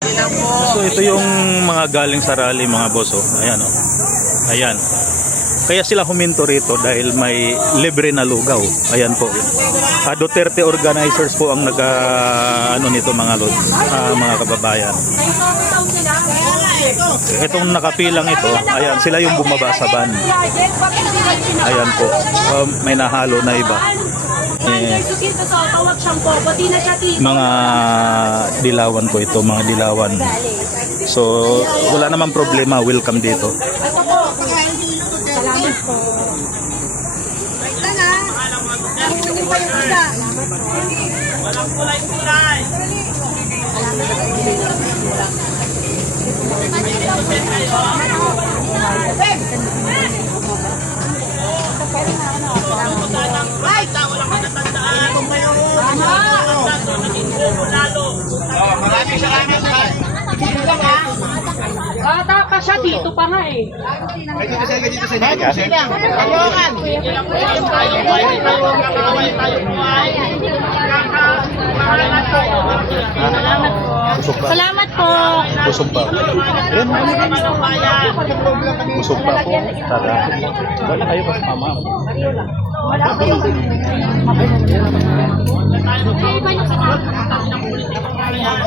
So ito yung mga galing sa rally mga boss, oh. Ayan, oh. Ayan. Kaya sila huminto rito dahil may libre na lugaw. Ayan po. Duterte organizers po ang ano nito mga mga kababayan. Itong nakapilang ito, ayan, sila yung bumaba sa van. Ayan po. May nahalo na iba. Mga dilawan po ito, mga dilawan. So, wala namang problema, welcome dito. Salamat po. Wait lang ha. Kunin pa yung isa. Walang kulay-kulay. Maraming salamat. Bata pa siya dito pa nga eh. Salamat po. Busog pa. Busog pa po. Tada. Wala kayo pa sa mama.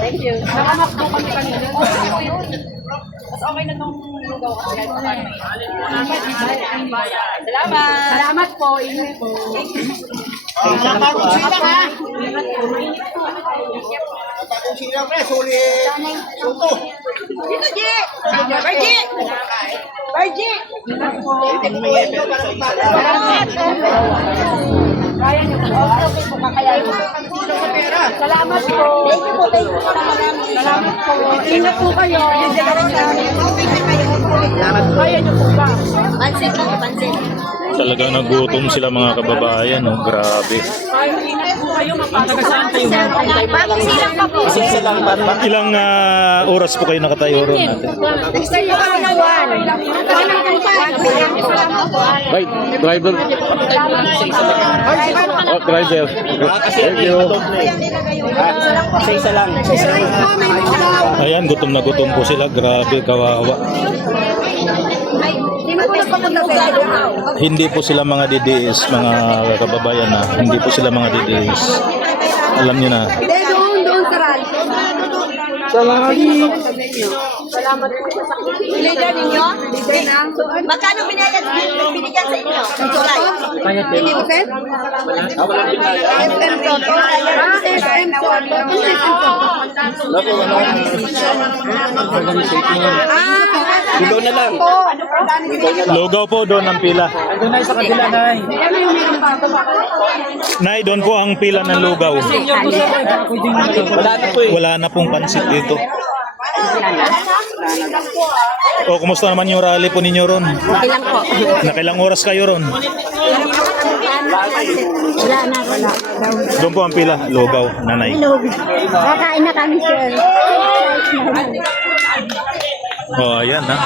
Thank you. Salamat po kami kanina. Mas okay na tong lugaw kasi salamat. Salamat po. Ingat po. Napagong sila ha. Napagong sila pre. Sulit. Suto. Dito, G! Barji! Barji! Salamat! Kaya niyo po. Okay po, kakayain po. Salamat po. Thank you po, thank you. Salamat po. Ingat po kayo. Kaya niyo po ba? Pansin po, pansin. Talagang nagutom sila mga kababayan, oh. Grabe. Ingat po kayo, mapapagasan kayo. Pagsilang pa po. Ilang oras po kayo nakatayo ron natin? Next time po kami ng one. Salamat po. Right, driver. Oh, driver. Thank you. Isa lang. Ayan, gutom na gutom po sila. Grabe, kawawa. Hindi po sila mga DDS, mga kababayan na. Hindi po sila mga DDS. Alam niyo na. Doon sa rally. Salamat po sa leader ninyo. Magkano binayad binigyan sa inyo? Tulay. Hindi mo sir? FM Toto. FM Toto. Dulo na lang. Lugaw po, doon ang pila. Ando na sa kabila na. Nay, doon po ang pila ng lugaw. Wala na po eh. Wala na pong pansit dito. O, kumusta naman yung rally po ninyo ron? Okay lang po. Nakailang oras kayo ron? Wala na, wala. Doon po ang pila, lugaw, nanay. Kakain na kami sir. Oh, ayan ha.